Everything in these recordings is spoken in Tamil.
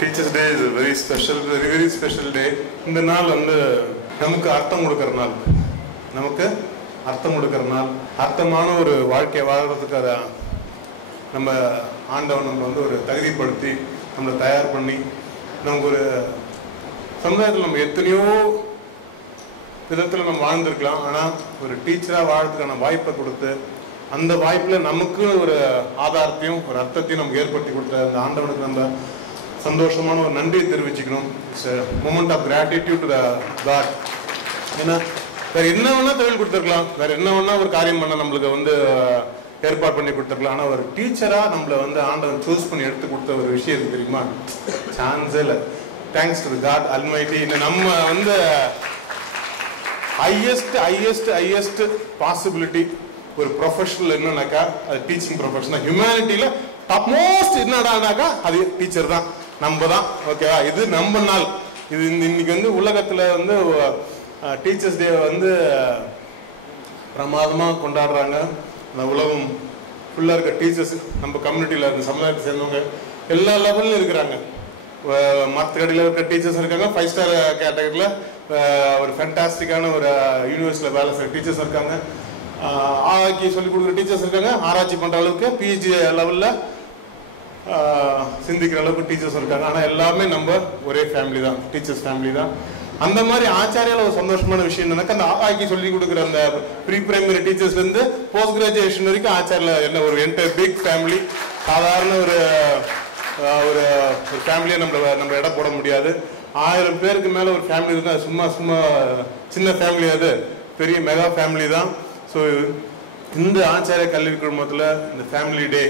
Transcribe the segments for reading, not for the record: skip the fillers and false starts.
Teachers Day is a very special day. இந்த நாள் வந்து நமக்கு அர்த்தம் கொடுக்கிற நாள். நமக்கு அர்த்தம் கொடுக்கிற நாள். அர்த்தமான ஒரு வாழ்க்கை வாழ்றதுக்கு நம்ம ஆண்டவன் நம்ம வந்து ஒரு தகுதிப்படுத்தி நம்மளை தயார் பண்ணி நமக்கு ஒரு சமுதாயத்தில் நம்ம எத்தனையோ விதத்தில் நம்ம வாழ்ந்துருக்கலாம். ஆனால் ஒரு டீச்சராக வாழ்றதுக்கான வாய்ப்பை கொடுத்து அந்த வாய்ப்பில் நமக்கு ஒரு ஆதாரத்தையும் ஒரு அர்த்தத்தையும் நமக்கு ஏற்படுத்தி கொடுத்த அந்த ஆண்டவனுக்கு நம்ம சந்தோஷமான ஒரு நன்றியை தெரிவிச்சுக்கணும். It's moment of gratitude to the god. ஏன்னா வேற என்ன வேணா தொழில் கொடுத்துருக்கலாம், வேற என்ன வேணா ஒரு காரியம் பண்ண நம்மளுக்கு வந்து ஏற்பாடு பண்ணி கொடுத்துருக்கலாம். ஆனால் ஒரு டீச்சராக நம்மளை வந்து ஆண்டவன் சூஸ் பண்ணி எடுத்து கொடுத்த ஒரு விஷயம் இருக்கு தெரியுமா? சான்ஸே இல்லை. Thanks to God almighty. நம்ம வந்து ஹையஸ்ட் பாசிபிலிட்டி ஒரு ப்ரொஃபஷனல் என்னன்னாக்கா அது டீச்சிங் ப்ரொஃபஷன் தான். ஹியூமனிட்டியில் டாப் மோஸ்ட் என்னடானாக்கா அது டீச்சர் தான், நம்ம தான். ஓகேவா? இது நம்ம நாள். இது இன்னைக்கு வந்து உலகத்தில் வந்து டீச்சர்ஸ் டே வந்து பிரமாதமாக கொண்டாடுறாங்க. அந்த உலகம் ஃபுல்லாக இருக்க டீச்சர்ஸ் நம்ம கம்யூனிட்டியில் இருக்க சமுதாயத்தை சேர்ந்தவங்க எல்லா லெவல்லையும் இருக்கிறாங்க. மரத்துக்கடியில் இருக்க டீச்சர்ஸ் இருக்காங்க, 5 ஸ்டார் கேட்டகரியில் ஒரு ஃபேண்டாஸ்டிக்கான ஒரு யூனிவர்சிட்டியில் வேலை செய்கிற டீச்சர்ஸ் இருக்காங்க, ஆராய்ச்சி சொல்லிக் கொடுக்குற டீச்சர்ஸ் இருக்காங்க, ஆராய்ச்சி பண்ணுற அளவுக்கு பிஹெச்டி லெவலில் சிந்திக்கிற அளவுக்கு டீச்சர்ஸ் இருக்காங்க. ஆனால் எல்லாமே நம்ம ஒரே ஃபேமிலி தான், டீச்சர்ஸ் ஃபேமிலி தான். அந்த மாதிரி ஆச்சாரியால் ஒரு சந்தோஷமான விஷயம் என்னன்னாக்கா அந்த ஆராய்ச்சி சொல்லிக் கொடுக்குற அந்த ப்ரீ பிரைமரி டீச்சர்ஸ்லேருந்து போஸ்ட் கிராஜுவேஷன் வரைக்கும் ஆச்சாரியில் என்ன ஒரு என்டையர் பிக் ஃபேமிலி. சாதாரண ஒரு ஒரு ஃபேமிலியை நம்ம இடம் போட முடியாது. 1000 பேருக்கு மேலே ஒரு ஃபேமிலி இருக்கு. அது சும்மா சின்ன ஃபேமிலி, அது பெரிய மெகா ஃபேமிலி தான். ஸோ இந்த ஆச்சாரிய கல்வி குழுமத்தில் இந்த ஃபேமிலி டே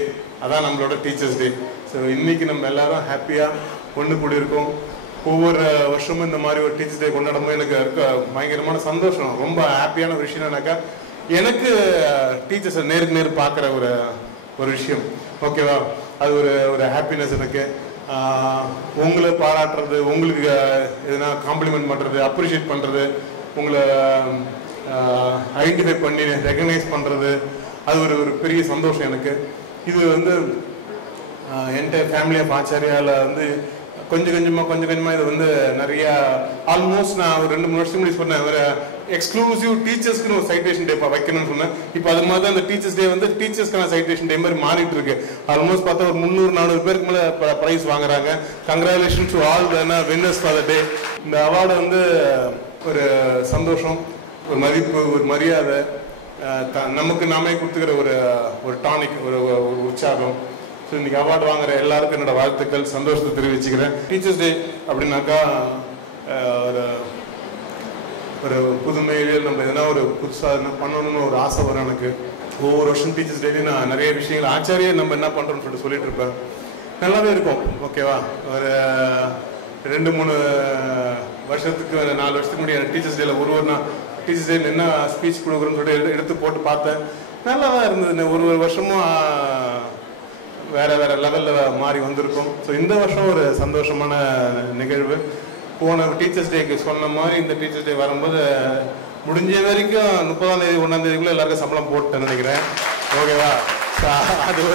அதான் நம்மளோட டீச்சர்ஸ் டே. ஸோ இன்னைக்கு நம்ம எல்லாரும் ஹாப்பியாக ஒன்று கூடி இருக்கோம். ஒவ்வொரு வருஷமும் இந்த மாதிரி ஒரு டீச்சர்ஸ் டே கொண்டாடும்போது எனக்கு இருக்க பயங்கரமான சந்தோஷம். ரொம்ப ஹாப்பியான ஒரு விஷயம் என்னன்னாக்கா எனக்கு டீச்சர்ஸை நேருக்கு நேர் பார்க்குற ஒரு விஷயம். ஓகேவா? அது ஒரு ஹாப்பினஸ் எனக்கு. உங்களை பாராட்டுறது, உங்களுக்கு எதுனா காம்ப்ளிமெண்ட் பண்ணுறது, அப்ரிஷியேட் பண்ணுறது, உங்களை ஐடென்டிஃபை பண்ணி ரெகனைஸ் பண்ணுறது, அது ஒரு பெரிய சந்தோஷம் எனக்கு. இது வந்து என்டையர் ஃபேமிலி ஆஃப் ஆச்சாரியாவில் வந்து கொஞ்சம் கொஞ்சமாக இது வந்து நிறையா ஆல்மோஸ்ட் நான் ஒரு 2-3 வருஷம் முன்னாடி சொன்னேன், ஒரு எக்ஸ்க்ளூசிவ் டீச்சர்ஸ்க்குன்னு ஒரு சைட்டேஷன் டே வைக்கணும்னு சொன்னேன். இப்போ அது மாதிரி தான் அந்த டீச்சர்ஸ் டே வந்து டீச்சர்ஸ்க்கான சைட்டேஷன் டே மாதிரி மாறிட்டு இருக்கு. ஆல்மோஸ்ட் பார்த்தா ஒரு 300-400 பேருக்கு மேலே ப்ரைஸ் வாங்குறாங்க. Congratulation to all the winners for the day. இந்த அவார்டு வந்து ஒரு சந்தோஷம், ஒரு மதிப்பு, ஒரு மரியாதை, நமக்கு நாமே கொடுத்துக்கிற ஒரு டானிக், ஒரு உற்சாகம். ஸோ இன்னைக்கு அவார்டு வாங்குற எல்லாருக்கும் என்னோட வாழ்த்துக்கள், சந்தோஷத்தை தெரிவிச்சுக்கிறேன். டீச்சர்ஸ் டே அப்படின்னாக்கா ஒரு புதுமையிலே நம்ம எதனா ஒரு புதுசாக என்ன பண்ணணும்னு ஒரு ஆசை வரும் எனக்கு. ஒவ்வொரு வருஷம் டீச்சர்ஸ் டேலையும் நான் நிறைய விஷயங்கள் ஆச்சாரியை நம்ம என்ன பண்ணுறோம்னு சொல்லிட்டு இருப்பேன். நல்லாவே இருக்கும். ஓகேவா? ஒரு 2-3 வருஷத்துக்கு 4 வருஷத்துக்கு முன்னாடி டீச்சர்ஸ் டேல நான் டீச்சர்ஸ் டேல என்ன ஸ்பீச் கொடுக்குறோன்னு சொல்லிட்டு எடுத்து போட்டு பார்த்தேன். நல்லா தான் இருந்தது. ஒரு வருஷமும் வேற லெவலில் மாறி வந்திருக்கும். ஸோ இந்த வருஷம் ஒரு சந்தோஷமான நிகழ்வு. போன டீச்சர்ஸ் டேக்கு சொன்ன மாதிரி இந்த டீச்சர்ஸ் டே வரும்போது முடிஞ்ச வரைக்கும் 30ஆம் தேதி 1ஆம் தேதிக்குள்ளே எல்லாருக்கும் சம்பளம் போட்டேன்னு நினைக்கிறேன். ஓகேவா? அது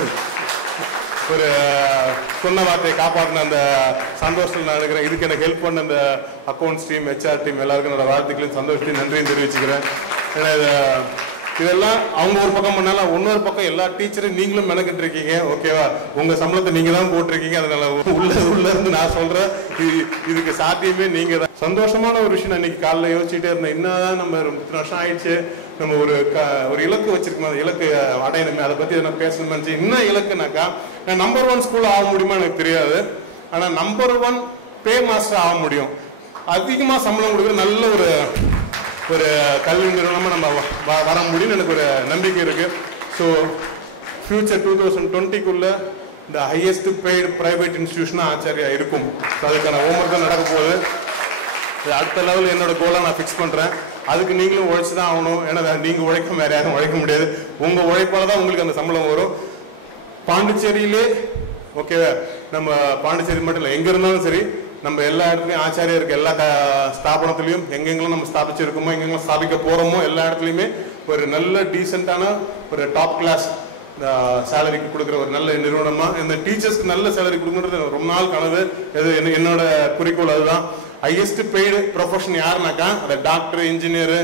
ஒரு சொன்ன வார்த்தையை காப்பாற்றின அந்த சந்தோஷத்தில் நான் நினைக்கிறேன். இதுக்கு எனக்கு ஹெல்ப் பண்ண அந்த அக்கௌண்ட்ஸ் டீம், ஹெச்ஆர் டீம் எல்லாருக்கும் என்னோட வாழ்த்துக்களையும் சந்தோஷத்தையும் நன்றியும் தெரிவிச்சுக்கிறேன். ஏன்னா இதெல்லாம் அவங்க ஒரு பக்கம் பண்ணாலும் இன்னொரு பக்கம் எல்லா டீச்சரும் நீங்களும் மெனக்கிட்டு இருக்கீங்க. ஓகேவா? உங்க சம்பளத்தை நீங்க தான் போட்டிருக்கீங்க. அதனால உள்ள இருந்து நான் சொல்றேன், இதுக்கு சாத்தியமே நீங்க தான். சந்தோஷமான ஒரு விஷயம். இன்னைக்கு காலைல யோசிச்சுட்டே இருந்தேன், என்னதான் நம்ம 2 வருஷம் ஆயிடுச்சு, நம்ம ஒரு இலக்கு வச்சிருக்கோம், அந்த இலக்கு அடையணுமே, அதை பத்தி எதனா பேசணும்னு நினைச்சு. என்ன இலக்குனாக்கா, நான் நம்பர் 1 ஸ்கூல் ஆக முடியுமா எனக்கு தெரியாது, ஆனா நம்பர் 1 பே மாஸ்டர் ஆக முடியும். அதிகமா சம்பளம் கொடுக்குற நல்ல ஒரு கல்வி நிறுவனமா நம்ம வர முடியும்னு எனக்கு ஒரு நம்பிக்கை இருக்கு. ஸோ ஃபியூச்சர் 2020க்குள்ள இந்த ஹையஸ்ட் பெய்டு பிரைவேட் இன்ஸ்டிடியூஷனா ஆச்சாரியா இருக்கும். அதுக்கான ஹோம்ஒர்க் தான் நடக்க போகுது. அடுத்த லெவல் என்னோட கோலா நான் ஃபிக்ஸ் பண்றேன். அதுக்கு நீங்களும் உழைச்சு தான் ஆகணும். ஏன்னா நீங்க உழைக்க வேற யாரும் உழைக்க முடியாது. உங்க உழைப்பால தான் உங்களுக்கு அந்த சம்பளம் வரும். பாண்டிச்சேரியிலே ஓகேவா? நம்ம பாண்டிச்சேரி மட்டும் இல்லை, எங்க இருந்தாலும் சரி, நம்ம எல்லா இடத்துலையும் ஆச்சாரியா இருக்க எல்லா ஸ்தாபனத்திலையும் எங்கெங்கெல்லாம் நம்ம ஸ்தாபிச்சிருக்கோமோ, எங்கெங்கெல்லாம் ஸ்தாபிக்க போறோமோ எல்லா இடத்துலையுமே ஒரு நல்ல டீசென்டான ஒரு டாப் கிளாஸ் சேலரிக்கு கொடுக்குற ஒரு நல்ல நிறுவனமா இந்த டீச்சர்ஸ்க்கு நல்ல சேலரி கொடுக்குறது ரொம்ப நாள் கனவு. என்னோட குறிக்கோள் அதுதான். ஹையஸ்ட் பெய்டு ப்ரொஃபஷன் யாருனாக்கா அந்த டாக்டர், இன்ஜினியர்,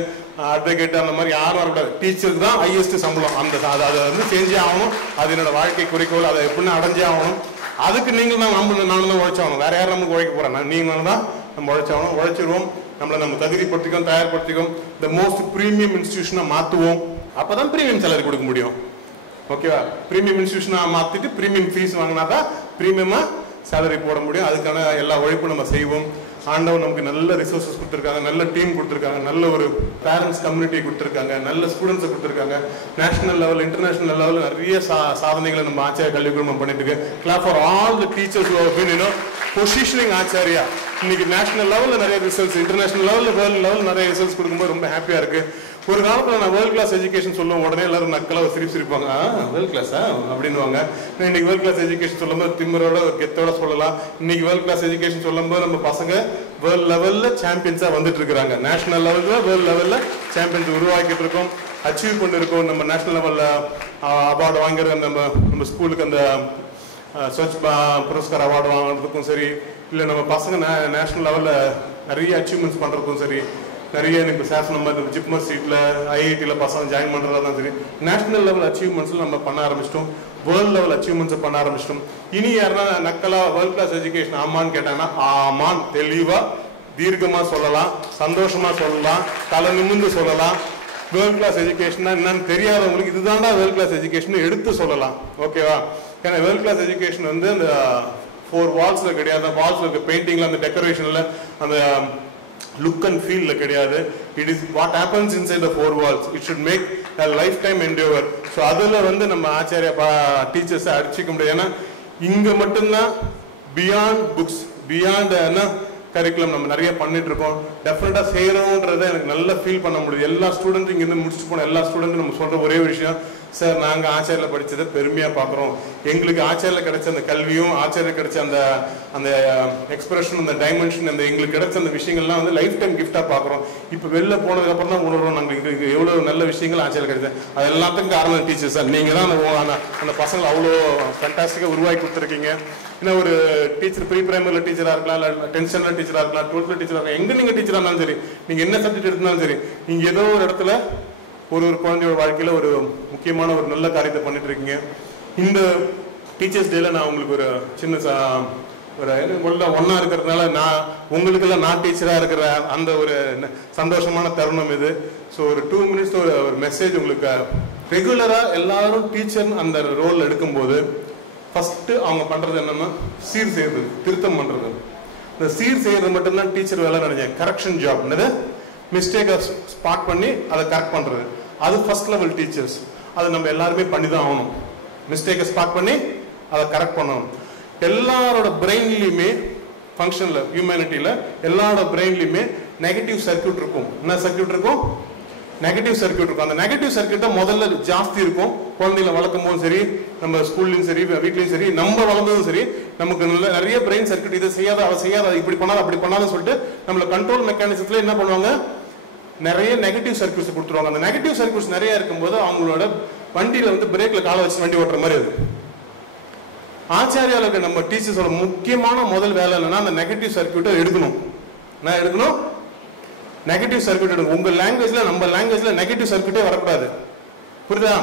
அட்வொகேட் அந்த மாதிரி யாரும் வரக்கூடாது. டீச்சருக்கு தான் ஹையஸ்ட் சம்பளம். அதை வந்து செஞ்சே ஆகணும். அது என்னோட வாழ்க்கை குறிக்கோள். அதை எப்படின்னு அடைஞ்சே ஆகணும். அதுக்கு நீங்கள் நானும் தான் உழைச்சாகணும். வேற யாரும் நமக்கு உழைக்க போறேன்? நீங்களும் தான் நம்ம உழைச்சாகணும். உழைச்சிருவோம். நம்மளை நம்ம தகுதிப்படுத்திக்கும், தயார்படுத்திக்கும், இந்த மோஸ்ட் ப்ரீமியம் இன்ஸ்டிடியூஷனை மாற்றுவோம். அப்பதான் ப்ரீமியம் சேலரி கொடுக்க முடியும். ஓகேவா? ப்ரீமியம் இன்ஸ்டிடியூஷனா மாத்திட்டு ப்ரீமியம் ஃபீஸ் வாங்கினா தான் ப்ரீமியமா சேலரி போட முடியும். அதுக்கான எல்லா உழைப்பும் நம்ம செய்வோம். ஆண்டவன் நமக்கு நல்ல ரிசோர்ஸஸ் கொடுத்துருக்காங்க, நல்ல டீம் கொடுத்துருக்காங்க, நல்ல ஒரு பேரண்ட்ஸ் கம்யூனிட்டி கொடுத்துருக்காங்க, நல்ல ஸ்டூடெண்ட்ஸை கொடுத்துருக்காங்க. நேஷனல் லெவல், இன்டர்நேஷனல் லெவலில் நிறைய சாதனைகளை நம்ம ஆச்சாரிய கல்வி குழுமம் பண்ணிட்டு இருக்கு. Clap for all the teachers who have been positioning Acharya. இன்னைக்கு நேஷனல் லெவலில் நிறைய ரிசல்ட்ஸ், இன்டர்நேஷனல் லெவலில், வேர்ல்டு லெவலில் நிறைய ரிசல்ட்ஸ் கொடுக்கும்போது ரொம்ப ஹாப்பியா இருக்கு. ஒரு காலத்தில் நான் வேர்ல்ட் கிளாஸ் எஜுகேஷன் சொல்லுவோம், உடனே எல்லாரும் நக்கலா சிரிப்பாங்க. வேர்ல்ட் கிளாஸா அப்படின்வாங்க. இன்னைக்கு வேர்ல்ட் கிளாஸ் எஜுகேஷன் சொல்லும்போது திமிரோட கெத்தோட சொல்லலாம். இன்னைக்கு வேர்ல்ட் கிளாஸ் எஜுகேஷன் சொல்லும்போது நம்ம பசங்க வேர்ல்ட் லெவல்ல சாம்பியன்ஸா வந்துட்டு இருக்காங்க. நேஷனல் லெவல்ல, வேர்ல்ட் லெவல்ல சாம்பியன்ஸ் உருவாக்கிட்டு இருக்கோம், அச்சீவ் பண்ணிருக்கோம். நம்ம நேஷனல் லெவல்ல அவார்டு வாங்குற நம்ம ஸ்கூலுக்கு அந்த ஸ்வச் புரஸ்கார் அவார்டு வாங்குறதுக்கும் சரி, இல்லை நம்ம பசங்க நேஷனல் லெவல்ல நிறைய அச்சீவ்மெண்ட்ஸ் பண்றதுக்கும் சரி, நிறைய இப்போ சாஸ் நம்ம ஜிப்மர் சீட்ல ஐஐடியில் பசங்க ஜாயின் பண்ணுறதா தான் சரி, நேஷனல் லெவல் அச்சீவ்மெண்ட்ஸில் நம்ம பண்ண ஆரம்பிச்சிட்டோம். வேர்ல்டு லெவல் அச்சீவ்மெண்ட்ஸை பண்ண ஆரம்பிச்சிட்டோம். இனி யாருன்னா நக்கலா வேர்ல்ட் கிளாஸ் எஜுகேஷன் ஆமான்னு கேட்டாங்கன்னா ஆமான் தெளிவா தீர்க்கமா சொல்லலாம், சந்தோஷமா சொல்லலாம், தலை நிமிர்ந்து சொல்லலாம். வேர்ல்ட் கிளாஸ் எஜுகேஷன் என்னன்னு தெரியாதவங்களுக்கு இதுதான்டா வேர்ல்ட் கிளாஸ் எஜுகேஷன் எடுத்து சொல்லலாம். ஓகேவா? ஏன்னா வேர்ல்ட் கிளாஸ் எஜுகேஷன் வந்து அந்த 4 வால்ஸ்ல கிடையாது. வால்ஸ்ல இருக்க பெயிண்டிங்ல, அந்த டெக்கரேஷன்ல, அந்த look and feel கிடையாது. It is what happens inside the 4 walls. It should make a lifetime endeavor. So அதுல வந்து நம்ம ஆச்சாரிய டீச்சர்ஸ் அடிச்சுக்க முடியாது. ஏன்னா இங்க மட்டும்தான் பியாண்ட் புக்ஸ், பியாண்ட் என்ன கரிக்குலம் நம்ம நிறைய பண்ணிட்டு இருக்கோம். டெஃபினட்டா செய்யறோம்ன்றதை எனக்கு நல்லா ஃபீல் பண்ண முடியுது. எல்லா ஸ்டூடெண்ட்டும் இங்கிருந்து முடிச்சுட்டு போன எல்லா ஸ்டூடெண்ட்டும் நம்ம சொல்ற ஒரே விஷயம், சார் நாங்க ஆச்சாரியில படிச்சதை பெருமையா பாக்குறோம். எங்களுக்கு ஆச்சாரியில கிடைச்ச அந்த கல்வியும், ஆச்சாரியில கிடைச்ச அந்த அந்த எக்ஸ்பிரஷன், அந்த டைமென்ஷன், அந்த எங்களுக்கு கிடைச்ச அந்த விஷயங்கள்லாம் வந்து லைஃப் டைம் கிஃப்டா பாக்குறோம். இப்ப வெளில போனதுக்கு அப்புறம் தான் உணர்றோம் நாங்க எவ்வளவு நல்ல விஷயங்கள் ஆச்சாரியில கிடைச்சது. அது எல்லாத்துக்கும் காரணம் டீச்சர் சார். நீங்க தான் அந்த பசங்களை அவ்வளோ ஃபேண்டாஸ்டிக்கா உருவாக்கி கொடுத்துருக்கீங்க. ஏன்னா ஒரு டீச்சர் ப்ரீ பிரைமரியில் டீச்சரா இருக்கலாம், இல்லை 10th ஸ்டாண்டர்ட் டீச்சரா இருக்கலாம், 12th டீச்சரா இருக்கலாம், எங்க நீங்க டீச்சரா இருந்தாலும் சரி, நீங்க என்ன சப்ஜெக்ட் எடுத்தாலும் சரி, நீங்க ஏதோ ஒரு இடத்துல ஒரு குழந்தையோட வாழ்க்கையில ஒரு முக்கியமான ஒரு நல்ல காரியத்தை பண்ணிட்டு இருக்கீங்க. இந்த டீச்சர்ஸ் டேல நான் உங்களுக்கு ஒரு சின்ன ஒரு ஒன்னா இருக்கிறதுனால உங்களுக்கெல்லாம் நான் டீச்சரா இருக்கிற அந்த ஒரு சந்தோஷமான தருணம் இது. ஸோ ஒரு 2 minutes ஒரு மெசேஜ் உங்களுக்கு. ரெகுலரா எல்லாரும் டீச்சர் அந்த ரோல் எடுக்கும்போது ஃபர்ஸ்ட் அவங்க பண்றது என்னன்னா சீர் செய்யறது, திருத்தம் பண்றது. இந்த சீர் செய்யறது மட்டும்தான் டீச்சர் வேலை நினைச்சேன். கரெக்ஷன் ஜாப், என்னது மிஸ்டேக்கை ஸ்பாட் பண்ணி அதை கரெக்ட் பண்றது, அது ஃபர்ஸ்ட் லெவல் டீச்சர்ஸ். அதை நம்ம எல்லாருமே பண்ணி தான் ஆகணும். மிஸ்டேக்கை ஸ்பாட் பண்ணி அதை கரெக்ட் பண்ணணும். எல்லாரோட பிரெயின்லயுமே ஃபங்க்ஷன்ல, ஹியூமனிட்டியில எல்லாரோட பிரெயின்லயுமே நெகட்டிவ் சர்க்கியூட் இருக்கும். என்ன சர்க்கியூட் இருக்கும்? நெகட்டிவ் சர்க்கியூட் இருக்கும். அந்த நெகட்டிவ் சர்க்கியூட் தான் முதல்ல ஜாஸ்தி இருக்கும். குழந்தைகளை வளர்க்கும் போதும் சரி, நம்ம ஸ்கூல்லையும் சரி, வீட்லையும் சரி, நம்ம வளர்ந்ததும் சரி, நமக்கு நிறைய பிரெயின் சர்க்கியூட், இதை செய்யாத, அதை செய்யாத, இப்படி பண்ணாத, அப்படி பண்ணாதுன்னு சொல்லிட்டு நம்மள கண்ட்ரோல் மெக்கானிசத்துல என்ன பண்ணுவாங்க, நிறைய நெகட்டிவ் சர்க்கியூட்ஸ் கொடுத்துருவாங்க. அந்த நெகட்டிவ் சர்க்கியூட்ஸ் நிறைய இருக்கும்போது அவங்களோட வண்டியில வந்து பிரேக்ல காலை வச்சு வண்டி ஓட்டுற மாதிரி அது. ஆச்சாரியாளுக்கு நம்ம டீச்சர்ஸோட முக்கியமான முதல் வேலை என்னன்னா அந்த நெகட்டிவ் சர்க்கியூட்டை எடுக்கணும். என்ன எடுக்கணும்? நெகட்டிவ் சர்க்கியூட் எடுக்கணும். உங்க லாங்குவேஜ்ல, நம்ம லாங்குவேஜ்ல நெகட்டிவ் சர்க்கியூட்டே வரக்கூடாது. புரியுதா?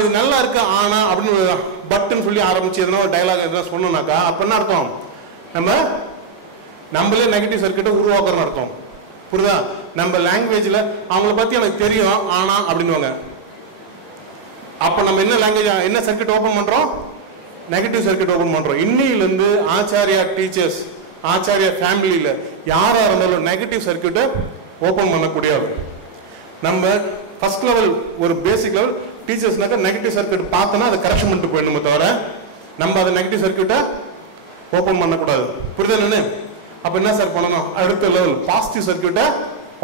இது நல்லா இருக்கு ஆனா அப்படின்னு பட்டுன்னு சொல்லி ஆரம்பிச்சு எதனா ஒரு டைலாக் எதனா சொன்னோம்னாக்கா அப்ப என்ன அர்த்தம்? நம்மளே நெகட்டிவ் சர்க்கியூட்டை உருவாக்குறோம்னு அர்த்தம். புரியுதா? நம்ம லாங்குவேஜ்ல அவங்கள பத்தி எனக்கு தெரியும் ஆனா அப்படின்னுவாங்க. அப்ப நம்ம என்ன லாங்குவேஜ், என்ன சர்க்கியூட் ஓபன் பண்றோம்? நெகட்டிவ் சர்க்கியூட் ஓபன் பண்றோம். இன்னில இருந்து ஆச்சாரியா டீச்சர்ஸ், ஆச்சாரியா ஃபேமிலியில யாரா இருந்தாலும் நெகட்டிவ் சர்க்கியூட்டை ஓபன் பண்ணக்கூடியது. நம்ம ஃபர்ஸ்ட் லெவல், ஒரு பேசிக் லெவல் டீச்சர்ஸ்னாக்க நெகட்டிவ் சர்க்கியூட் பார்த்தோன்னா அதை கரெக்ஷன் பண்ணிட்டு போயிடணுமே தவிர நம்ம அதை நெகட்டிவ் சர்க்கியூட்டை ஓபன் பண்ணக்கூடாது. புரியுதா? என்ன அப்ப என்ன சார் பண்ணணும்? அடுத்த லெவல் பாசிட்டிவ் சர்க்கியூட்டை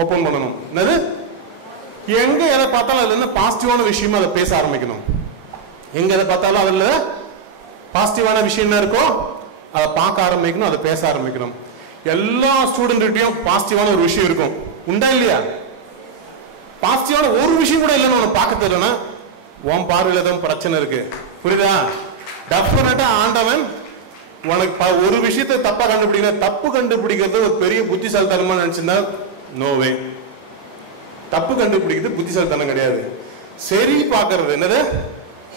ஓபன் பண்ணணும். என்னது? எங்க எதை பார்த்தாலும் அதுல என்ன பாசிட்டிவான விஷயமா அதை பேச ஆரம்பிக்கணும். எங்க எதை பார்த்தாலும் அதுல பாசிட்டிவான விஷயம் என்ன இருக்கோ அதை பார்க்க ஆரம்பிக்கணும், அதை பேச ஆரம்பிக்கணும். எல்லா ஸ்டூடெண்ட்டையும் பாசிட்டிவான ஒரு விஷயம் இருக்கும். உண்டா இல்லையா? பாசிட்டிவான ஒரு விஷயம் கூட இல்லைன்னு பார்க்க தெரியலன்னா உன் பார்வையில் ஏதோ பிரச்சனை இருக்கு. புரியுதா? டெஃபினட்டா ஆண்டவன் உனக்கு ஒரு விஷயத்தை தப்பா கண்டுபிடிக்கிற, தப்பு கண்டுபிடிக்கிறது ஒரு பெரிய புத்திசாலித்தனமா நினைச்சிருந்தா நோவே. தப்பு கண்டுபிடிக்கிறது புத்திசாலித்தனம் கிடையாது. சரி பார்க்கறது என்னது,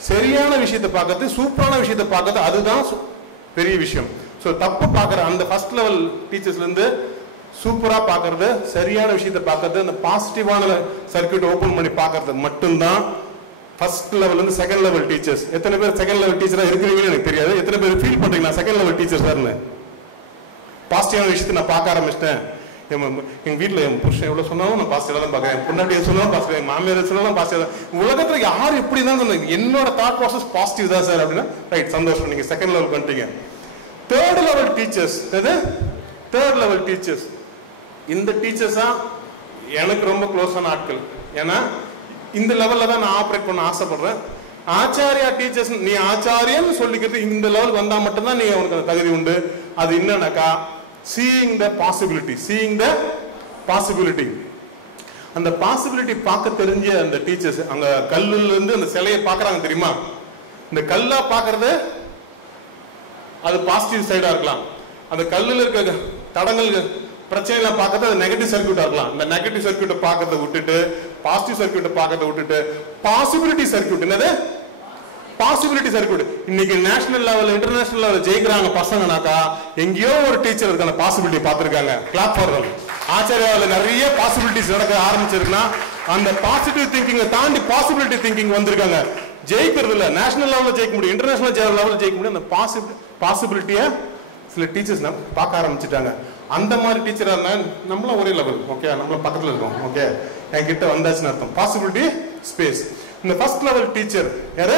சரியான விஷயத்தை பார்க்கறது, சூப்பரான விஷயத்தை பார்க்கறது, அதுதான் பெரிய விஷயம். ஸோ தப்பு பார்க்கற அந்த ஃபர்ஸ்ட் லெவல் டீச்சர்ஸ்ல இருந்து சூப்பரா பார்க்கறது, சரியான விஷயத்தை பார்க்கறது, அந்த பாசிட்டிவான சர்க்கியூட் ஓபன் பண்ணி பார்க்கறது மட்டும்தான் ஃபர்ஸ்ட் லெவல் இருந்து செகண்ட் லெவல் டீச்சர்ஸ். எத்தனை பேர் செகண்ட் லெவல் டீச்சரா இருக்கிறீங்கன்னு எனக்கு தெரியாது. எத்தனை பேர் ஃபீல் பண்றீங்க நான் செகண்ட் லெவல் டீச்சர் சார்னு? பாசிட்டிவான விஷயத்தை நான் பார்க்க ஆரம்பிச்சிட்டேன். எங்க வீட்டுல என் புருஷன் எவ்வளவு சொன்னாலும் நான் பாசிட்டிவா தான் பார்க்கறேன். பொண்டாட்டி சொன்னாலும் பாசிட்டிவ், என் மாமியார் சொன்னாலும் பாசிட்டிவ். உலகத்துல யாரும் எப்படி தான் சொன்னாங்க, என்னோட தாட் ப்ராசஸ் பாசிட்டிவ் தான் சார் அப்படின்னா ரைட், சந்தோஷம், நீங்க செகண்ட் லெவல் பண்ணிட்டீங்க. Third level teachers, third level teachers, இந்த டீச்சர்ஸா எனக்கு ரொம்ப க்ளோஸான ஆட்கள். ஏன்னா இந்த லெவல்ல தான் நான் ஆப்ரேட் பண்ண ஆசைப்படுறேன். ஆச்சாரியா டீச்சர்ஸ், நீ ஆச்சாரியன்னு சொல்லிக்கிறது இந்த லெவல் வந்தா மட்டும்தான் நீ உனக்கு அந்த தகுதி உண்டு. அது என்னன்னாக்கா seeing the possibility. அந்த பாசிபிலிட்டி பார்க்க தெரிஞ்ச அந்த டீச்சர்ஸ், அங்க கல்லுல இருந்து அந்த சிலையை பார்க்கறாங்க தெரியுமா? இந்த கல்லா பார்க்கறது அது பாசிட்டிவ் சைடா இருக்கலாம். அந்த கல்லுல இருக்க தடங்கள் பிரச்சனை பார்க்கறது அது நெகட்டிவ் சர்க்கியூட்டா இருக்கலாம். இந்த நெகட்டிவ் சர்க்கியூட்டை பார்க்கறத விட்டுட்டு பாசிட்டிவ் சர்க்கியூட்டை பார்க்கறத விட்டுட்டு பாசிபிலிட்டி சர்க்கியூட், என்னது பாசிபிலிட்டி சர்க்கியூட். இன்னைக்கு நேஷனல் லெவல் இன்டர்நேஷனல் லெவல் ஜெயிக்கிறாங்க பசங்கனாக்கா எங்கேயோ ஒரு டீச்சர் இருக்கான பாசிபிலிட்டி பார்த்திருக்காங்க. கிளாப் ஃபார் தம். ஆச்சாரியாவில் நிறைய பாசிபிலிட்டிஸ் நடக்க ஆரம்பிச்சிருக்குன்னா அந்த பாசிட்டிவ் திங்கிங் தாண்டி பாசிபிலிட்டி திங்கிங் வந்திருக்காங்க. ஜெயிக்கிறது இல்ல, நேஷனல் லெவலில் ஜெயிக்க முடியும், இன்டர்நேஷனல் லெவலில் ஜெயிக்க முடியும். அந்த பாசிபிலிட்டியை சில டீச்சர்ஸ் பார்க்க ஆரம்பிச்சுட்டாங்க. அந்த மாதிரி டீச்சரா இருந்தா நம்மளும் ஒரே லெவல், ஓகே, நம்மளும் பக்கத்துல இருக்கோம், ஓகே, என்கிட்ட வந்தாச்சுன்னு அர்த்தம். Possibility space. இந்த ஃபர்ஸ்ட் லெவல் டீச்சர் யாரு?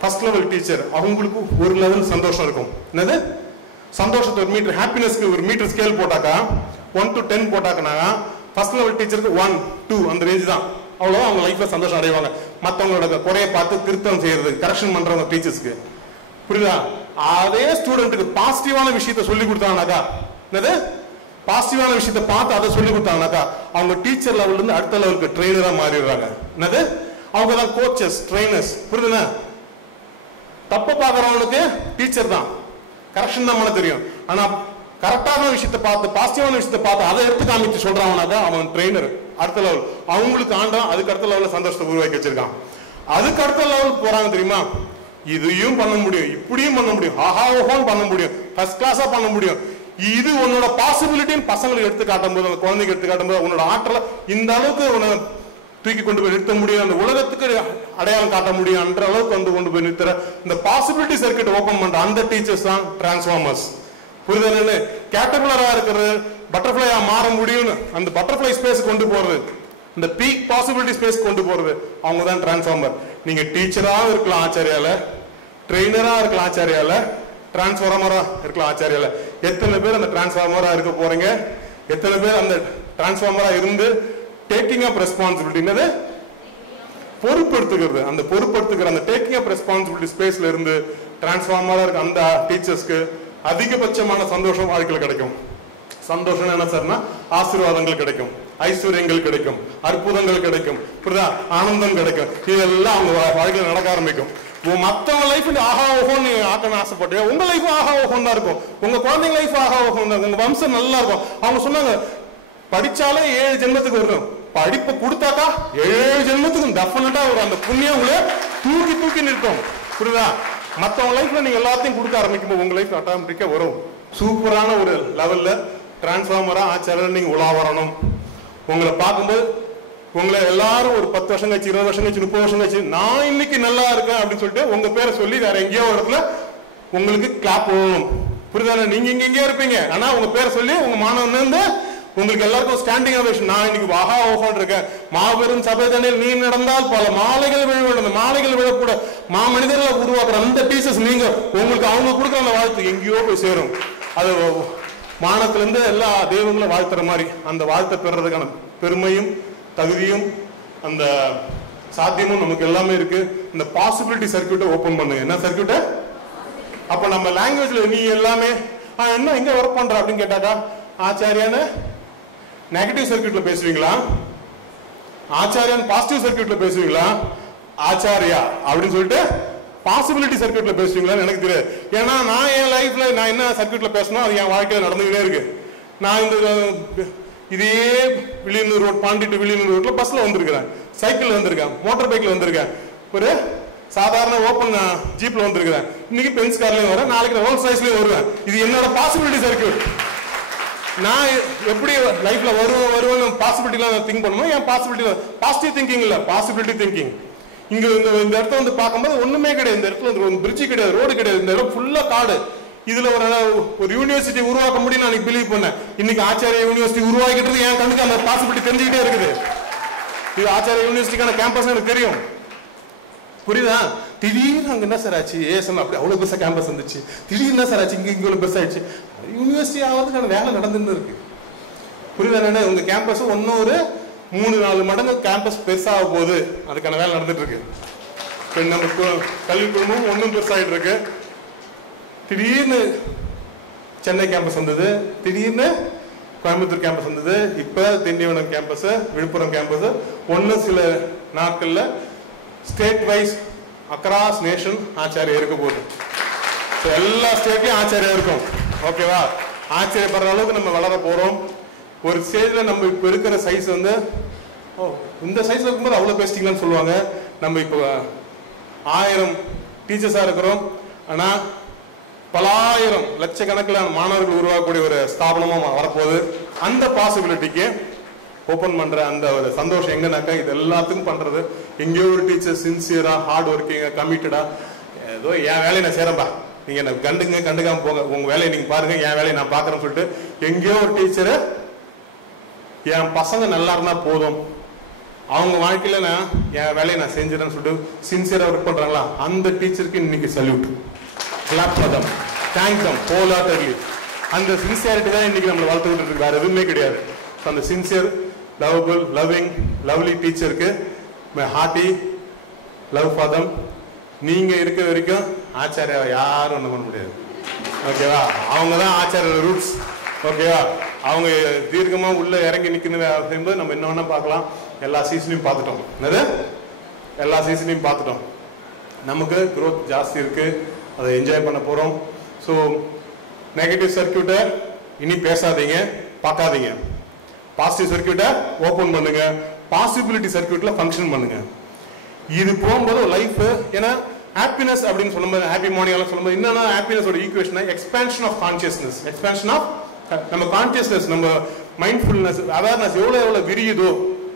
ஃபர்ஸ்ட் லெவல் டீச்சர் அவங்களுக்கு ஒரு லெவல் சந்தோஷம் இருக்கும். என்னது சந்தோஷத்தை ஒரு மீட்டர், ஹாப்பினஸ்க்கு ஒரு மீட்டர் ஸ்கேல் போட்டாக்கா 1 to 10 போட்டாக்கனா ஃபர்ஸ்ட் லெவல் டீச்சருக்கு 1, 2 அந்த ரேஞ்ச் தான். அவ்வளவுதான் அவங்க லைஃப்ல சந்தோஷம் அடைவாங்க. மற்றவங்களோட குறைய பார்த்து திருத்தம் செய்யறது, கரெக்ஷன் பண்றவங்க டீச்சர்ஸ்க்கு. புரியுதா? அதே ஸ்டூடெண்ட்டுக்கு பாசிட்டிவான விஷயத்த சொல்லி கொடுத்தாங்கனாக்கா, என்னது பாசிட்டிவான விஷயத்த பார்த்து அதை சொல்லி கொடுத்தாங்கனாக்கா அவங்க டீச்சர் லெவல்ல இருந்து அடுத்த லெவலுக்கு ட்ரெயினரா மாறிடுறாங்க. என்னது அவங்க தான் கோச்சஸ், ட்ரெயினர்ஸ். புரியுதுன்னா? தப்பு பார்க்கறவங்களுக்கு டீச்சர் தான், கரெக்ஷன் தான் பண்ண தெரியும். ஆனா கரெக்டான விஷயத்தை பார்த்து பாசிட்டிவான விஷயத்தை பார்த்து அதை எடுத்து காமிச்சு சொல்றாங்கனாக்கா அவன் ட்ரெயினர். அடுத்த லெவல் அவங்களுக்கு ஆண்டவன் அதுக்கு அடுத்த லெவல்ல சந்தோஷத்தை உருவாக்கி வச்சிருக்கான். அதுக்கு அடுத்த லெவலுக்கு போறாங்க தெரியுமா? இதையும் பண்ண முடியும், இப்படியும் பண்ண முடியும், ஆஹாவோன்னு பண்ண முடியும், ஃபர்ஸ்ட் கிளாஸா பண்ண முடியும். இது உன்னோட பாசிபிலிட்டின்னு பசங்களுக்கு எடுத்து காட்டும் போது, அந்த குழந்தைக்கு எடுத்து காட்டும் போது உன்னோட ஆற்றல இந்த அளவுக்கு உன்னை தூக்கி கொண்டு போய் நிறுத்த முடியும், அந்த உலகத்துக்கு அடையாளம் காட்ட முடியும் என்ற அளவுக்கு வந்து கொண்டு போய் நிறுத்துற இந்த பாசிபிலிட்டி சர்க்கியூட் ஓபன் பண்ற அந்த டீச்சர்ஸ் தான் டிரான்ஸ்ஃபார்மர்ஸ். புரியுது? கேட்டர்பில்லரா இருக்கிறது பட்டர்ஃபிளையா மாற முடியும்னு அந்த பட்டர்ஃபிளை ஸ்பேஸ் கொண்டு போறது, இந்த பீக் பாசிபிலிட்டி ஸ்பேஸ் கொண்டு போறது அவங்க தான் டிரான்ஸ்ஃபார்மர். நீங்க டீச்சரா இருக்கலாம் ஆச்சாரியால, ட்ரெயினரா இருக்கலாம் ஆச்சாரியால, டிரான்ஸ்ஃபார்மரா இருக்கலாம் ஆச்சாரியால. எத்தனை பேர் அந்த டிரான்ஸ்ஃபார்மரா இருக்க போறீங்க? எத்தனை பேர் அந்த டிரான்ஸ்ஃபார்மரா இருந்து டேக்கிங் அப் ரெஸ்பான்சிபிலிட்டி, என்னது பொறுப்பெடுத்துக்கிறது, அந்த பொறுப்பெடுத்துக்கிற அந்த டேக்கிங் அப் ரெஸ்பான்சிபிலிட்டி ஸ்பேஸ்ல இருந்து டிரான்ஸ்ஃபார்மரா இருக்க அந்த டீச்சர்ஸ்க்கு அதிகபட்சமான சந்தோஷம் வாழ்க்கையில் கிடைக்கும். சந்தோஷம் என்ன சார்னா ஆசீர்வாதங்கள் கிடைக்கும், ஐஸ்வர்யங்கள் கிடைக்கும், அற்புதங்கள் கிடைக்கும், புரியுதா? ஆனந்தம் கிடைக்கும். இதெல்லாம் அவங்க வாழ்க்கையில் நடக்க ஆரம்பிக்கும். மற்றவங்க லைஃப் ஆஹா ஓஹோன்னு ஆக்கணும்னு ஆசைப்பட்டு உங்க லைஃப் ஆஹா ஓஹோன்னு தான் இருக்கும், உங்க குழந்தைங்க லைஃப் ஆஹா ஓஹோன்னு தான், உங்க வம்சம் நல்லா இருக்கும். அவங்க சொன்னாங்க படிச்சாலே 7 ஜென்மத்துக்கு வரும், படிப்பு கொடுத்தாக்கா 7 ஜென்மத்துக்கும் டெஃபினட்டா ஒரு அந்த புண்ணியம் உங்களை தூக்கி தூக்கி நிற்கும். புரியுதா? மற்றவங்க லைஃப்ல நீங்க எல்லாத்தையும் கொடுக்க ஆரம்பிக்கும் போது உங்க லைஃப் ஆட்டோமேட்டிக்கா வரும். சூப்பரான ஒரு லெவல்ல டிரான்ஸ்ஃபார்மரா ஆச்சாரம் நீங்க உலா வரணும். உங்களை பார்க்கும்போது உங்களை எல்லாரும் ஒரு 10 வருஷம் கழிச்சு, 20 வருஷம் கழிச்சு, 30 வருஷம் கழிச்சு நான் இன்னைக்கு நல்லா இருக்கேன் அப்படின்னு சொல்லிட்டு உங்க பேரை சொல்லி வேற எங்கேயோ ஒரு இடத்துல உங்களுக்கு கிளாப் போகணும். புரியுதா? நீங்க இங்க எங்கேயோ இருப்பீங்க, ஆனா உங்க பேரை சொல்லி உங்க மாணவன் வந்து உங்களுக்கு எல்லாருக்கும் ஸ்டாண்டிங் ஓவேஷன். நான் இன்னைக்கு ஆஹா ஓஹோன்னு இருக்கேன், மாபெரும் சபைதனில் நீ நடந்தால் பல மாலைகள் விழ வேண்டும், மாலைகள் விழக்கூட மனிதர்களை உருவாக்குற அந்த டீச்சர்ஸ் நீங்க உங்களுக்கு அவங்க கொடுக்குற அந்த வாழ்த்து எங்கேயோ போய் சேரும். அது வானத்துல இருந்து எல்லா தெய்வங்களும் வாழ்த்துற மாதிரி அந்த வாழ்த்தை பெறதுக்கான பெருமையும் தகுதியும் அந்த சாத்தியமும் நமக்கு எல்லாமே இருக்கு. இந்த பாசிபிலிட்டி சர்க்கியூட்டை ஓபன் பண்ணுங்க. என்ன சர்க்கியூட்டை? அப்ப நம்ம லாங்குவேஜ்ல நீ எல்லாமே என்ன எங்க ஒர்க் பண்ற அப்படின்னு கேட்டாக்கா ஆச்சாரியான நெகட்டிவ் சர்க்கியூட்ல பேசுவீங்களா, ஆச்சாரியான் பாசிட்டிவ் சர்க்கியூட்ல பேசுவீங்களா, ஆச்சாரியா அப்படின்னு சொல்லிட்டு பாசிபிலிட்டி சர்க்கியூட்ல பேசுவீங்களான்னு எனக்கு தெரியாது. ஏன்னா நான் என் லைஃப்ல நான் என்ன சர்க்கியூட்ல பேசணும் அது என் வாழ்க்கையில நடந்துகிட்டே இருக்கு. நான் இந்த இதே வில்லியனூர் ரோட் பாண்டி டு வில்லியனூர் ரோட்ல பஸ்ல வந்திருக்கிறேன், சைக்கிள் வந்திருக்கேன், மோட்டார் பைக்ல வந்திருக்கேன், ஒரு சாதாரண ஓப்பன் ஜீப்ல வந்திருக்கிறேன், இன்னைக்கு பென்ஸ் கார்லயும் வரேன், நாளைக்கு ரோல்ஸ் ராய்ஸ்லயும் வருவேன். இது என்னோட பாசிபிலிட்டி சர்க்கியூட். நான் எப்படி லைஃப்ல வருவேன் பாசிபிலிட்டிலாம் திங்க் பண்ணுவோம். என் பாசிபிலிட்டி பாசிட்டிவ் திங்கிங் இல்ல, பாசிபிலிட்டி திங்கிங். இங்க இந்த இடத்த வந்து பார்க்கும்போது ஒண்ணுமே கிடையாது, இந்த இடத்துல வந்து பிரிட்ஜ் கிடையாது, ரோடு கிடையாது, இந்த இடம் ஃபுல்லா காடு. இதுல ஒரு யூனிவர்சிட்டி உருவாக்க முடியும் நான் பிலீவ் பண்ணேன். இன்னைக்கு ஆச்சாரிய யூனிவர்சிட்டி உருவாக்கிட்டு என் கண்ணுக்கு அந்த பாசிபிலிட்டி தெரிஞ்சுக்கிட்டே இருக்குது. இது ஆச்சாரிய யூனிவர்சிட்டிக்கான கேம்பஸ் எனக்கு தெரியும், புரியுதா? திடீர்னு அங்க என்ன சார் ஆச்சு, ஏஎஸ்எம் அப்படி அவ்வளவு பெருசா கேம்பஸ் வந்துச்சு, திடீர்னு என்ன சார் ஆச்சு, இங்க இவ்வளவு பெருசாயிடுச்சு. யூனிவர்சிட்டி ஆகிறதுக்கான வேலை நடந்துன்னு இருக்கு, புரியுதா? உங்க கேம்பஸ் ஒன்னும் ஒரு 3-4 மடங்கு கேம்பஸ் பெருசாக போகுது, அதுக்கான வேலை நடந்துட்டு இருக்கு. நம்ம கல்வி குழுமம் ஒன்னும் பெருசாகிட்டு இருக்கு. திடீர்னு சென்னை கேம்பஸ் வந்தது, திடீர்னு கோயம்புத்தூர் கேம்பஸ் வந்தது, இப்ப திண்டிவனம் கேம்பஸ், விழுப்புரம் கேம்பஸ், ஒன்னும் சில நாட்கள்ல state wise across nation Acharya இருக்க போகுது. எல்லா ஸ்டேட்லயும் ஆச்சாரியா இருக்கும், ஓகேவா? ஆச்சரியப்படுற அளவுக்கு நம்ம வளர போறோம். ஒரு ஸ்டேஜ்ல நம்ம இப்ப இருக்கிற சைஸ் வந்து இந்த சைஸ்ல இருக்கும்போது அவ்வளவு பேசிட்டீங்கன்னு சொல்லுவாங்க. நம்ம இப்போ 1000 டீச்சர்ஸா இருக்கிறோம், ஆனா பலாயிரம் லட்சக்கணக்கில் மாணவர்கள் உருவாக்கக்கூடிய ஒரு ஸ்தாபனமா வரப்போகுது. அந்த பாசிபிலிட்டிக்கு ஓபன் பண்ற அந்த ஒரு சந்தோஷம் எங்கனாக்கா இது எல்லாத்துக்கும் பண்றது. எங்கேயோ ஒரு டீச்சர் சின்சியரா ஹார்ட் ஒர்க்கிங்கா கமிட்டடா ஏதோ என் வேலையை நான் சேரம்பா, நீங்க என்ன கண்டுக்காம போங்க, உங்க வேலையை நீங்க பாருங்க, என் வேலையை நான் பாக்குறேன்னு சொல்லிட்டு எங்கேயோ ஒரு டீச்சரு என் பசங்க நல்லா இருந்தா போதும், அவங்க வாழ்க்கையில நான் என் வேலையை நான் செஞ்சிடறேன்னு சொல்லிட்டு சின்சியரா ஒர்க் பண்றாங்களா, அந்த டீச்சருக்கு இன்னைக்கு salute, clap for them, thank them wholeheartedly. அந்த சின்சியாரிட்டி தான் இன்னைக்கு நம்மளை வளர்த்துக்கிட்டு இருக்கு, வேற எதுவுமே கிடையாது. அந்த சின்சியர் லவபிள் லவ்விங் லவ்லி டீச்சருக்கு my hearty love for them. நீங்க இருக்க வரைக்கும் ஆச்சாரியா யாரும் ஒண்ணு பண்ண முடியாது, ஓகேவா? அவங்க தான் ஆச்சாரிய ரூட்ஸ், ஓகேவா? அவங்க தீர்க்கமா உள்ள இறங்கி நிக்கணும். நம்ம என்ன வேணா பார்க்கலாம், எல்லா சீசனையும் பார்த்துட்டோம், எல்லா சீசனையும் பார்த்துட்டோம். நமக்கு growth ஜாஸ்தி இருக்கு, அதை என்ஜாய் பண்ண போறோம். ஸோ நெகட்டிவ் சர்க்கியூட்டை இனி பேசாதீங்க, பார்க்காதீங்க. பாசிட்டிவ் சர்க்கியூட்டை ஓபன் பண்ணுங்க, பாசிபிலிட்டி சர்க்கியூட்ல ஃபங்க்ஷன் பண்ணுங்க. இது போகும்போது லைஃப், ஏன்னா ஹாப்பினஸ் அப்படின்னு சொல்லும்போது, ஹாப்பி மார்னிங் எல்லாம் சொல்லும்போது என்னன்னா ஹாப்பினஸ் ஒரு equation expansion of consciousness, expansion of நம்ம கான்சியஸ்னஸ், நம்ம மைண்ட்ஃபுல்னஸ், அவேர்னஸ் எவ்வளவு விரியுதோ,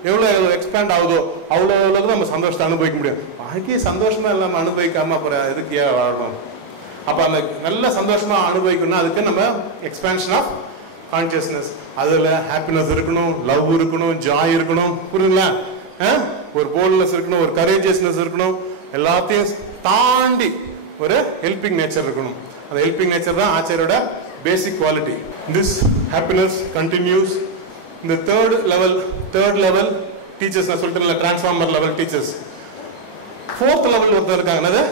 எவ்வளவு எக்ஸ்பேண்ட் ஆகுதோ அவ்வளவு நம்ம சந்தோஷத்தை அனுபவிக்க முடியும். வாழ்க்கையை சந்தோஷமா இல்லாம அனுபவிக்காம அப்புறம் எதுக்கு ஏன் வாழணும்? அப்ப அந்த நல்ல சந்தோஷமா அனுபவிக்கணும்னா அதுக்கு நம்ம எக்ஸ்பான்ஷன் ஆஃப் கான்சியஸ்னஸ், அதுல ஹாப்பினஸ் இருக்கணும், லவ் இருக்கணும், ஜாய் இருக்கணும், புரியுங்களா? ஒரு போல்ட்னஸ் இருக்கணும், ஒரு கரேஜியஸ்னஸ் இருக்கணும், எல்லாத்தையும் தாண்டி ஒரு ஹெல்பிங் நேச்சர் இருக்கணும். அந்த ஹெல்பிங் நேச்சர் தான் ஆச்சாரியோட basic quality. This happiness continues. The third level teachers நான் சொல்லிட்டேன்ல, transformer level teachers. Fourth level ஒருத்தர் இருக்காங்க, என்னது?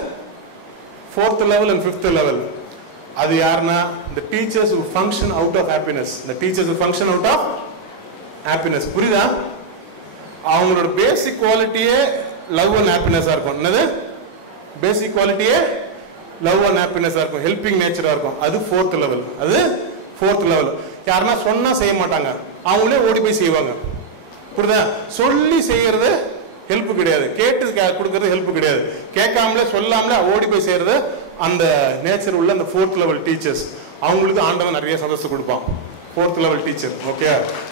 Fourth level and fifth level. அது யாருன்னா the teachers who function out of happiness. The teachers who function out of happiness. புரியுதா? அவங்களோட basic qualityயே love and happiness இருக்கும். என்னது? Basic qualityயே லவ் அண்ட் ஹாப்பினஸா இருக்கும், ஹெல்பிங் நேச்சரா இருக்கும். அது ஃபோர்த் லெவல். அது ஃபோர்த் லெவல். யாருன்னா சொன்னா செய்ய மாட்டாங்க, அவங்களே ஓடி போய் செய்வாங்க, புரியுதா? சொல்லி செய்யறது ஹெல்ப் கிடையாது, கேட்டு கொடுக்கறது ஹெல்ப் கிடையாது, கேட்காமலே சொல்லாமலே ஓடி போய் செய்யறது அந்த நேச்சர் உள்ள அந்த ஃபோர்த் லெவல் டீச்சர்ஸ். அவங்களுக்கு ஆண்டவன் நிறைய சந்தோஷம் கொடுப்பான், ஃபோர்த் லெவல் டீச்சர். ஓகே,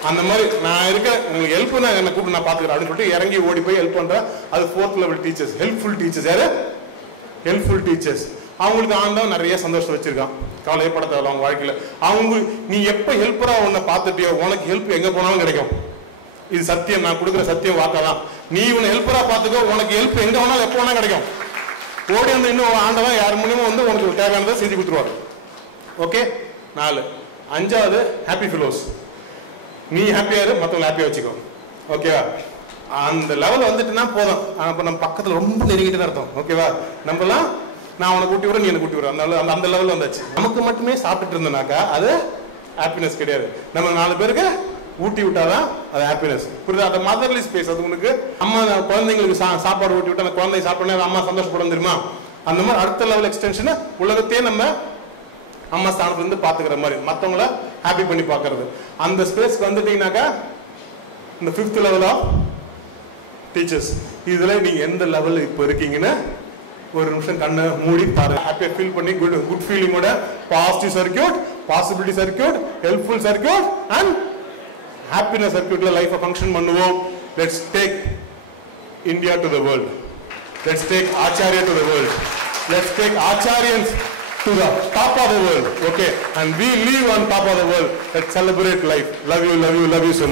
அந்த மாதிரி நான் இருக்கேன், உங்களுக்கு ஹெல்ப் நான் என்ன கூப்பிட்டு நான் பாத்துக்கிறேன் அப்படின்னு சொல்லிட்டு இறங்கி ஓடி போய் ஹெல்ப் பண்றேன். அது fourth level teachers, helpful teachers. யாரு? Helpful teachers. அவங்களுக்கு ஆண்டவன் நிறைய சந்தோஷம் வச்சிருக்கான், கவலைப்பட தேவை அவங்க வாழ்க்கையில. அவங்க நீ எப்ப ஹெல்ப்பரா உன்னை பார்த்துட்டியோ உனக்கு ஹெல்ப் எங்க போனாலும் கிடைக்கும். இது சத்தியம், நான் கொடுக்குற சத்தியம் வாக்காதான். நீ உன்னை ஹெல்ப்பரா பார்த்துக்கோ, உனக்கு ஹெல்ப் எங்க வேணாலும் எப்போ வேணா கிடைக்கும். ஓடி வந்து இன்னும் ஆண்டவன் யார் மூலியமா வந்து உனக்கு தேவையானதை செஞ்சு கொடுத்துருவாரு. ஓகே, 4. 5வது ஹாப்பி ஃபெலோஸ். நீ ஹாப்பியா இரு, மற்றவங்களை ஹாப்பியா வச்சுக்கோ. ஓகேவா? அந்த லெவல் வந்துட்டுனா போதும். அப்ப நம்ம பக்கத்துல ரொம்ப நெருங்கிட்டு தான் அர்த்தம். ஓகேவா? நம்மலாம் நான் உனக்கு கூட்டி விட, நீ எனக்கு கூட்டி விட, அந்த லெவல் வந்தாச்சு. நமக்கு மட்டுமே சாப்பிட்டுட்டு இருந்தோம்னாக்கா அது ஹாப்பினஸ் கிடையாது. நம்ம 4 பேருக்கு ஊட்டி விட்டாதான் அது ஹாப்பினஸ். புரியுதா? அந்த மதர்லி ஸ்பேஸ். அது உனக்கு அம்மா குழந்தைங்களுக்கு சாப்பாடு ஊட்டி விட்டு அந்த குழந்தை சாப்பிட்டோன்னே அம்மா சந்தோஷப்படும் தெரியுமா? அந்த மாதிரி அடுத்த லெவல் எக்ஸ்டென்ஷன் உலகத்தையே நம்ம அம்மா ஸ்தானத்துல இருந்து பாத்துக்கிற மாதிரி, மற்றவங்கள ஹாப்பி பண்ணி பாக்குறது. அந்த ஸ்பேஸ்க்கு வந்துட்டீங்கன்னாக்கா இந்த 5th லெவல் ஆஃப் டீச்சர்ஸ். இதுல நீங்க எந்த லெவல் இப்போ இருக்கீங்கன்னு ஒரு நிமிஷம் கண்ணை மூடி பாருங்க. ஹாப்பியா ஃபீல் பண்ணி குட் ஃபீலிங்கோட positive circuit, possibility circuit, helpful circuit and happiness சர்க்கியூட்ல லைஃப் ஃபங்க்ஷன் பண்ணுவோம். Let's take India to the world. Let's take Acharya to the world. Let's take Acharyans to the top of the world. Okay? And we live on top of the world. Let's celebrate life. Love you, love you, love you so much.